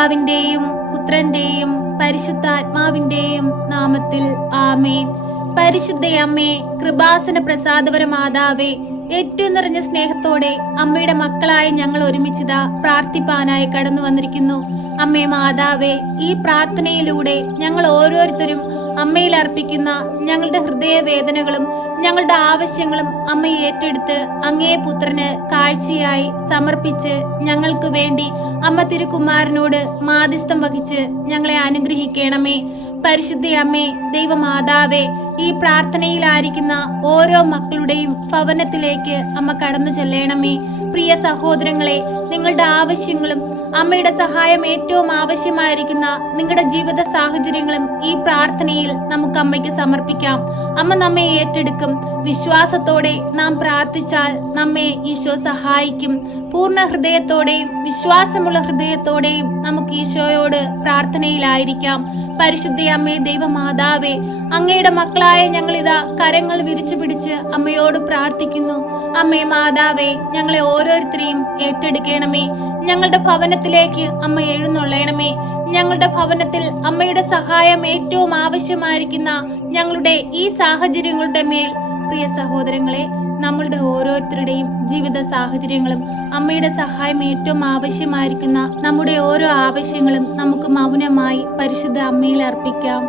പിതാവിന്റെയും പുത്രന്റെയും പരിശുദ്ധാത്മാവിന്റെയും നാമത്തിൽ ആമേൻ. പരിശുദ്ധയമ്മേ, കൃപാസന പ്രസാദപര മാതാവേ, ഏറ്റവും നിറഞ്ഞ സ്നേഹത്തോടെ അമ്മയുടെ മക്കളായ ഞങ്ങൾ ഒരുമിച്ചിതാ പ്രാർത്ഥിപ്പാനായി കടന്നു വന്നിരിക്കുന്നു. അമ്മേ മാതാവേ, ഈ പ്രാർത്ഥനയിലൂടെ ഞങ്ങൾ ഓരോരുത്തരും അമ്മയിൽ അർപ്പിക്കുന്ന ഞങ്ങളുടെ ഹൃദയവേദനകളും ഞങ്ങളുടെ ആവശ്യങ്ങളും അമ്മ ഏറ്റെടുത്ത് അങ്ങേ പുത്രന് കാഴ്ചയായി സമർപ്പിച്ച് ഞങ്ങൾക്ക് വേണ്ടി അമ്മ തിരുക്കുമാരനോട് മാധ്യസ്ഥം വഹിച്ച് ഞങ്ങളെ അനുഗ്രഹിക്കണമേ. പരിശുദ്ധയമ്മേ, ദൈവമാതാവേ, ഈ പ്രാർത്ഥനയിലായിരിക്കുന്ന ഓരോ മക്കളുടെയും ഭവനത്തിലേക്ക് അമ്മ കടന്നു ചെല്ലണമേ. പ്രിയ സഹോദരങ്ങളെ, നിങ്ങളുടെ ആവശ്യങ്ങളും അമ്മയുടെ സഹായം ഏറ്റവും ആവശ്യമായിരിക്കുന്ന നിങ്ങളുടെ ജീവിത സാഹചര്യങ്ങളും ഈ പ്രാർത്ഥനയിൽ നമുക്ക് അമ്മയ്ക്ക് സമർപ്പിക്കാം. അമ്മ നമ്മെ ഏറ്റെടുക്കും. വിശ്വാസത്തോടെ നാം പ്രാർത്ഥിച്ചാൽ നമ്മെ ഈശോ സഹായിക്കും. പൂർണ്ണ ഹൃദയത്തോടെയും വിശ്വാസമുള്ള ഹൃദയത്തോടെയും നമുക്ക് ഈശോയോട് പ്രാർത്ഥനയിലായിരിക്കാം. പരിശുദ്ധയമ്മേ, ദൈവമാതാവേ, അങ്ങയുടെ മക്കളായ ഞങ്ങളിതാ കരങ്ങൾ വിരിച്ചു പിടിച്ച് അമ്മയോട് പ്രാർത്ഥിക്കുന്നു. അമ്മേ മാതാവേ, ഞങ്ങളെ ഓരോരുത്തരെയും ഏറ്റെടുക്കണമേ. ഞങ്ങളുടെ ഭവനത്തിലേക്ക് അമ്മ എഴുന്നള്ളണമേ. ഞങ്ങളുടെ ഭവനത്തിൽ അമ്മയുടെ സഹായം ഏറ്റവും ആവശ്യമായിരിക്കുന്ന ഞങ്ങളുടെ ഈ സാഹചര്യങ്ങളുടെ മേൽ, പ്രിയ സഹോദരങ്ങളെ, നമ്മളുടെ ഓരോരുത്തരുടെയും ജീവിത സാഹചര്യങ്ങളും അമ്മയുടെ സഹായം ഏറ്റവും ആവശ്യമായിരിക്കുന്ന നമ്മുടെ ഓരോ ആവശ്യങ്ങളും നമുക്ക് മൗനമായി പരിശുദ്ധ അമ്മയിൽ അർപ്പിക്കാം.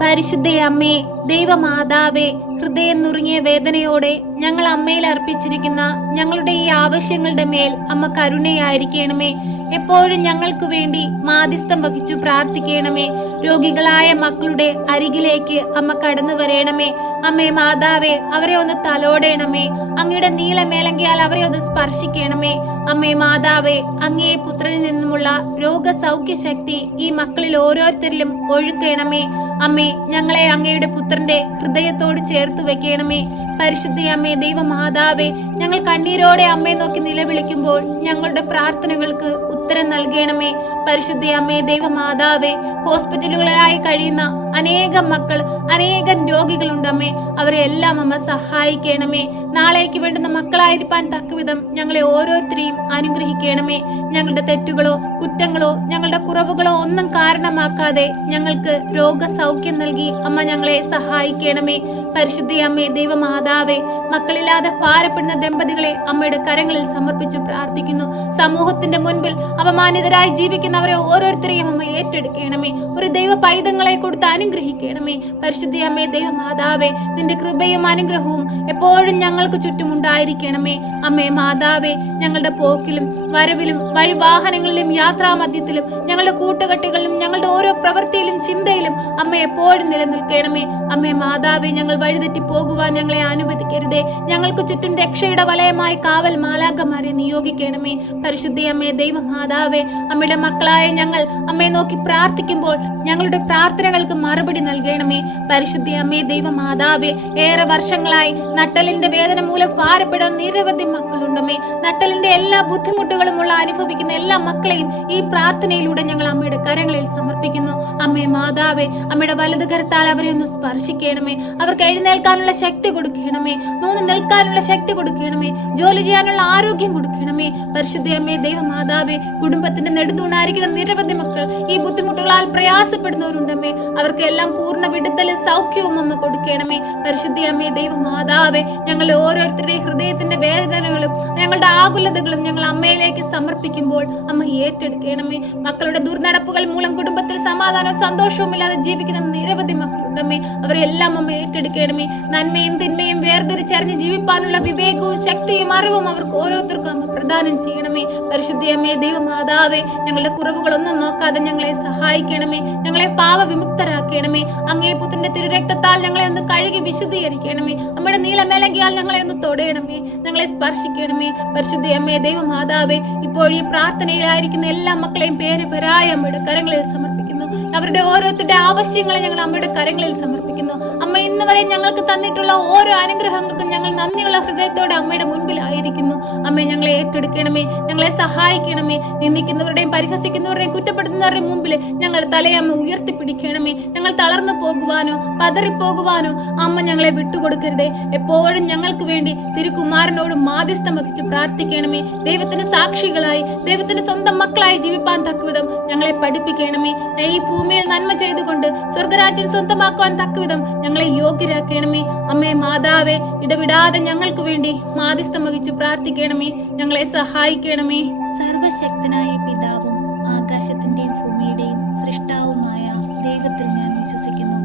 പരിശുദ്ധയമ്മേ, ദൈവമാതാവേ, ഹൃദയം നുറുങ്ങിയ വേദനയോടെ ഞങ്ങൾ അമ്മയിൽ അർപ്പിച്ചിരിക്കുന്ന ഞങ്ങളുടെ ഈ ആവശ്യങ്ങളുടെ മേൽ അമ്മ കരുണയായിരിക്കണമേ. എപ്പോഴും ഞങ്ങൾക്ക് വേണ്ടി മാധ്യസ്ഥം വഹിച്ചു പ്രാർത്ഥിക്കണമേ. രോഗികളായ മക്കളുടെ അരികിലേക്ക് അമ്മ കടന്നു വരേണമേ. അമ്മേ മാതാവേ, അവരെ ഒന്ന് തലോടേണമേ. അങ്ങയുടെ നീളമേലങ്കിയാൽ അവരെ ഒന്ന് സ്പർശിക്കണമേ. അമ്മേ മാതാവേ, അങ്ങേ പുത്രനിൽ നിന്നുമുള്ള രോഗസൗഖ്യ ശക്തി ഈ മക്കളിൽ ഓരോരുത്തരിലും ഒഴുക്കണമേ. അമ്മേ, ഞങ്ങളെ അങ്ങയുടെ പുത്രന്റെ ഹൃദയത്തോട് ചേർത്ത് വെക്കണമേ. പരിശുദ്ധയമ്മേ, ദൈവമാതാവേ, ഞങ്ങൾ കണ്ണീരോടെ അമ്മയെ നോക്കി നിലവിളിക്കുമ്പോൾ ഞങ്ങളുടെ പ്രാർത്ഥനകൾക്ക് ഉത്തരം നൽകണമേ. പരിശുദ്ധയമ്മേ, ദൈവമാതാവേ, ഹോസ്പിറ്റലുകളിലായി കഴിയുന്ന അനേകം മക്കൾ, അനേകം രോഗികളുണ്ടമ്മേ. അവരെ എല്ലാം അമ്മ സഹായിക്കണമേ. നാളേക്ക് വേണ്ടുന്ന മക്കളായിരിക്കാൻ തക്കവിധം ഞങ്ങളെ ഓരോരുത്തരെയും അനുഗ്രഹിക്കണമേ. ഞങ്ങളുടെ തെറ്റുകളോ കുറ്റങ്ങളോ ഞങ്ങളുടെ കുറവുകളോ ഒന്നും കാരണമാക്കാതെ ഞങ്ങൾക്ക് രോഗസൗഖ്യം നൽകി അമ്മ ഞങ്ങളെ സഹായിക്കണമേ. പരിശുദ്ധയമ്മേ, ദൈവമാതാവേ, മക്കളില്ലാതെ ഭാരപ്പെടുന്ന ദമ്പതികളെ അമ്മയുടെ കരങ്ങളിൽ സമർപ്പിച്ചു പ്രാർത്ഥിക്കുന്നു. സമൂഹത്തിന്റെ മുൻപിൽ അപമാനിതരായി ജീവിക്കുന്നവരെ ഓരോരുത്തരെയും അമ്മ ഏറ്റെടുക്കണമേ. ഒരു ദൈവ പൈതങ്ങളെ കൊടുത്ത് അനുഗ്രഹിക്കണമേ. പരിശുദ്ധയമ്മേ, ദൈവമാതാവേ, നിന്റെ കൃപയും അനുഗ്രഹവും എപ്പോഴും ഞങ്ങൾക്ക് ചുറ്റും ഉണ്ടായിരിക്കണമേ. അമ്മേ മാതാവേ, ഞങ്ങളുടെ പോക്കിലും വരവിലും വഴിവാഹനങ്ങളിലും യാത്രാമധ്യത്തിലും ഞങ്ങളുടെ കൂട്ടുകെട്ടുകളിലും ഞങ്ങളുടെ ഓരോ പ്രവൃത്തിയിലും ചിന്തയിലും അമ്മ എപ്പോഴും നിലനിൽക്കണമേ. അമ്മേ മാതാവേ, ഞങ്ങൾ വഴിതെറ്റി പോകുവാൻ ഞങ്ങളെ അനുവദിക്കരുതേ. ഞങ്ങൾക്ക് ചുറ്റും രക്ഷയുടെ വലയമായി കാവൽ മാലാഖമാരെ നിയോഗിക്കണമേ. പരിശുദ്ധയമ്മേ, ദൈവമാതാവേ, അമ്മയുടെ മക്കളായ ഞങ്ങൾ അമ്മയെ നോക്കി പ്രാർത്ഥിക്കുമ്പോൾ ഞങ്ങളുടെ പ്രാർത്ഥനകൾക്ക് മറുപടി നൽകണമേ. പരിശുദ്ധയമ്മേ, ദൈവമാതാവേ, ഏറെ വർഷങ്ങളായി നട്ടലിന്റെ വേദന മൂലം ഭാരപ്പെടുന്ന നിരവധി മക്കളുണ്ടമ്മേ. നട്ടലിന്റെ എല്ലാ ബുദ്ധിമുട്ടുകളും ഉള്ള അനുഭവിക്കുന്ന എല്ലാ മക്കളെയും ഈ പ്രാർത്ഥനയിലൂടെ ഞങ്ങൾ അമ്മയുടെ കരങ്ങളിൽ സമർപ്പിക്കുന്നു. അമ്മേ മാതാവേ, അമ്മയുടെ വലത് കരത്താൽ അവരെ ഒന്ന് സ്പർശിക്കണമേ. അവർക്ക് എഴുന്നേൽക്കാനുള്ള ശക്തി കൊടുക്കണമേ. നൂന്ന് നിൽക്കാനുള്ള ശക്തി കൊടുക്കണമേ. ജോലി ചെയ്യാനുള്ള ആരോഗ്യം കൊടുക്കണമേ. പരിശുദ്ധയമ്മേ, ദൈവമാതാവേ, കുടുംബത്തിന്റെ നെടുതൂണായിരിക്കുന്ന നിരവധി മക്കൾ ഈ ബുദ്ധിമുട്ടുകളാൽ പ്രയാസപ്പെടുന്നവരുണ്ടമ്മേ. അവർക്കെല്ലാം പൂർണ്ണ വിടുതലും സൗഖ്യവും അമ്മ കൊടുക്കണമേ. പരിശുദ്ധയമ്മേ, ദൈവമാതാവേ, ഞങ്ങളുടെ ഓരോരുത്തരുടെയും ഹൃദയത്തിന്റെ വേദനകളും ഞങ്ങളുടെ ആകുലതകളും ഞങ്ങൾ അമ്മയിലേക്ക് സമർപ്പിക്കുമ്പോൾ അമ്മ ഏറ്റെടുക്കണമേ. മക്കളുടെ ദുർനടപ്പുകൾ മൂലം കുടുംബത്തിൽ സമാധാനവും സന്തോഷവും ഇല്ലാതെ ജീവിക്കുന്ന നിരവധി മക്കളുണ്ടമ്മേ. അവരെല്ലാം അമ്മ ഏറ്റെടുക്കണമേ. നന്മയും തിന്മയും വേർതിരിച്ചറിഞ്ഞ് ജീവിപ്പാനുള്ള വിവേകവും ശക്തിയും അറിവും അവർക്ക് ഓരോരുത്തർക്കും അമ്മ പ്രദാനം ചെയ്യണമേ. പരിശുദ്ധയമ്മേ, ദൈവമാതാവേ, ഞങ്ങളുടെ കുറവുകളൊന്നും നോക്കാതെ ഞങ്ങളെ സഹായിക്കണമേ. ഞങ്ങളെ പാപവിമുക്തരാക്കണമേ. അങ്ങേ പുത്രന്റെ തിരുരക്തത്താൽ ഞങ്ങളെ ഒന്ന് കഴുകി വിശുദ്ധീകരിക്കണമേ. അമ്മയുടെ നീളമേലങ്കിയാൽ ഞങ്ങളെ ഒന്ന് തൊടയണമേ. ഞങ്ങളെ സ്പർശിക്കണമേ. പരിശുദ്ധയമ്മേ, ദൈവമാതാവേ, ഇപ്പോൾ ഈ പ്രാർത്ഥനയിലായിരിക്കുന്ന എല്ലാ മക്കളെയും പേര് പേരായ അമ്മയുടെ കരങ്ങളിൽ സമർപ്പിക്കുന്നു. അവരുടെ ഓരോരുത്തരുടെ ആവശ്യങ്ങളെ ഞങ്ങൾ അമ്മയുടെ കരങ്ങളിൽ സമർപ്പിക്കുന്നു. അമ്മ ഇന്ന് വരെ ഞങ്ങൾക്ക് തന്നിട്ടുള്ള ഓരോ അനുഗ്രഹങ്ങൾക്കും ഞങ്ങൾ നന്ദിയുള്ള ഹൃദയത്തോടെ അമ്മയുടെ മുൻപിലായിരിക്കുന്നു. അമ്മ ഞങ്ങളെ ഏറ്റെടുക്കണമേ, ഞങ്ങളെ സഹായിക്കണമേ. നിന്ദിക്കുന്നവരുടെയും പരിഹസിക്കുന്നവരുടെയും കുറ്റപ്പെടുത്തുന്നവരുടെയും മുമ്പിൽ ഞങ്ങളുടെ തലയെ അമ്മ ഉയർത്തിപ്പിടിക്കണമേ. ഞങ്ങൾ തളർന്നു പോകുവാനോ പതറിപ്പോകുവാനോ അമ്മ ഞങ്ങളെ വിട്ടുകൊടുക്കരുതേ. എപ്പോഴും ഞങ്ങൾക്ക് വേണ്ടി തിരുകുമാരനോട് മാധ്യസ്ഥം വഹിച്ച് പ്രാർത്ഥിക്കണമേ. ദൈവത്തിന് സാക്ഷികളായി, ദൈവത്തിന് സ്വന്തം മക്കളായി ജീവിപ്പാൻ തക്കവിധം ഞങ്ങളെ പഠിപ്പിക്കണമേ. ഈ ഭൂമിയിൽ നന്മ ചെയ്തുകൊണ്ട് സ്വർഗരാജ്യം സ്വന്തമാക്കുവാൻ തക്കവിധം ഞങ്ങളെ യോഗ്യരാക്കണമേ. അമ്മേ മാതാവേ, ഇടവിടാതെ ഞങ്ങൾക്ക് വേണ്ടി മാധ്യസ്ഥം വഹിച്ച് പ്രാർത്ഥിക്കണമേ. ഞങ്ങളെ സഹായിക്കണമേ. സർവശക്തനായ പിതാവും ആകാശത്തിന്റെയും ഭൂമിയുടെയും സൃഷ്ടാവുമായ ദൈവത്തിൽ ഞാൻ വിശ്വസിക്കുന്നു.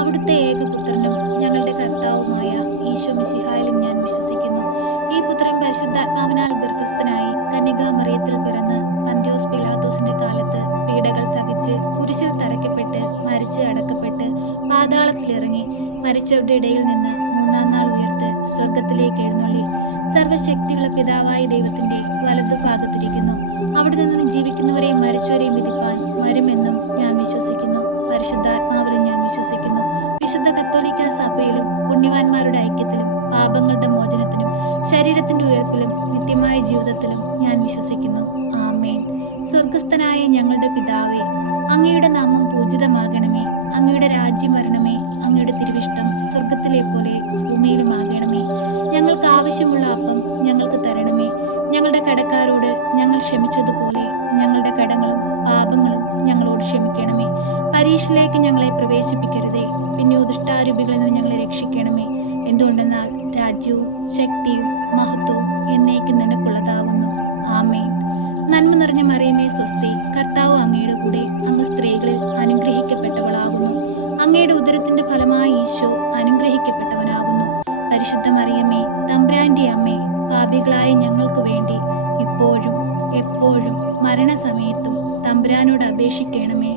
അവിടുത്തെ ഏകപുത്രനും ഞങ്ങളുടെ കർത്താവുമായ ഈശോ മിശിഹായിലും ഞാൻ വിശ്വസിക്കുന്നു. ഈ പുത്രൻ പരിശുദ്ധാത്മാവിനാൽ ഗർഭസ്ഥനായി കന്യകാമറിയത്തിൽ പിറന്ന് പന്ത്യോസ് പിലാത്തോസിന്റെ കാലത്ത് പീഡകൾ സഹിച്ച് കുരിശിൽ തറയ്ക്കപ്പെട്ട് മരിച്ച് അടക്കപ്പെട്ട് പാതാളത്തിലിറങ്ങി മരിച്ചവരുടെ ഇടയിൽ നിന്ന് മൂന്നാം നാൾ ഉയർത്ത് സ്വർഗത്തിലേക്ക് എഴുന്നള്ളി സർവശക്തിയുള്ള പിതാവായ ദൈവത്തിന്റെ വലതുഭാഗത്തിരിക്കുന്നു. അവിടെ നിന്ന് ജീവിക്കുന്നവരെയും മരിച്ചവരെയും വിധിപ്പാൻ വരുമെന്നും ഞാൻ വിശ്വസിക്കുന്നു. പരിശുദ്ധാത്മാവിലും ഞാൻ വിശ്വസിക്കുന്നു. വിശുദ്ധ കത്തോലിക്ക സഭയിലും പുണ്യവാന്മാരുടെ ഐക്യത്തിലും പാപങ്ങളുടെ മോചനത്തിനും ശരീരത്തിന്റെ ഉയർപ്പിലും നിത്യമായ ജീവിതത്തിലും ഞാൻ വിശ്വസിക്കുന്നു. ആമേൻ. സ്വർഗസ്ഥനായ ഞങ്ങളുടെ പിതാവേ, അങ്ങയുടെ നാമം പൂജിതമാകണമേ. അങ്ങയുടെ രാജ്യം വരണമേ. അങ്ങയുടെ തിരുവിഷ്ടം സ്വർഗത്തിലെ പോലെ ഭൂമിയിലുമാകണമേ. ഞങ്ങൾക്ക് ആവശ്യമുള്ള അപ്പം ഞങ്ങൾക്ക് തരണമേ. ഞങ്ങളുടെ കടക്കാരോട് ഞങ്ങൾ ക്ഷമിച്ചതുപോലെ ഞങ്ങളുടെ കടങ്ങളും പാപങ്ങളും ഞങ്ങളോട് ക്ഷമിക്കണമേ. പരീക്ഷയിലേക്ക് ഞങ്ങളെ പ്രവേശിപ്പിക്കരുതേ, പിന്നെയോ ദുഷ്ടാരൂപികളിൽ നിന്ന് ഞങ്ങളെ രക്ഷിക്കണമേ. എന്തുകൊണ്ടെന്നാൽ രാജ്യവും ശക്തിയും മഹത്വവും എന്നേക്കും നിനക്കുള്ളതാകുന്നു. ആമേൻ. നന്മ നിറഞ്ഞ മറിയമേ സ്വസ്തി, കർത്താവ് അങ്ങയുടെ കൂടെ, അങ്ങ് സ്ത്രീകളിൽ അനുഗ്രഹിക്കപ്പെട്ടവളാകുന്നു. അങ്ങയുടെ ഉദരത്തിന്റെ ഫലമായി ഈശോ അനുഗ്രഹിക്കപ്പെട്ടവനാകുന്നു. പരിശുദ്ധ മറിയമേ, തമ്പുരാന്റെ അമ്മേ, പാപികളായ ഞങ്ങൾക്ക് വേണ്ടി ഇപ്പോഴും എപ്പോഴും മരണസമയത്തും തമ്പുരാനോട് അപേക്ഷിക്കണമേ.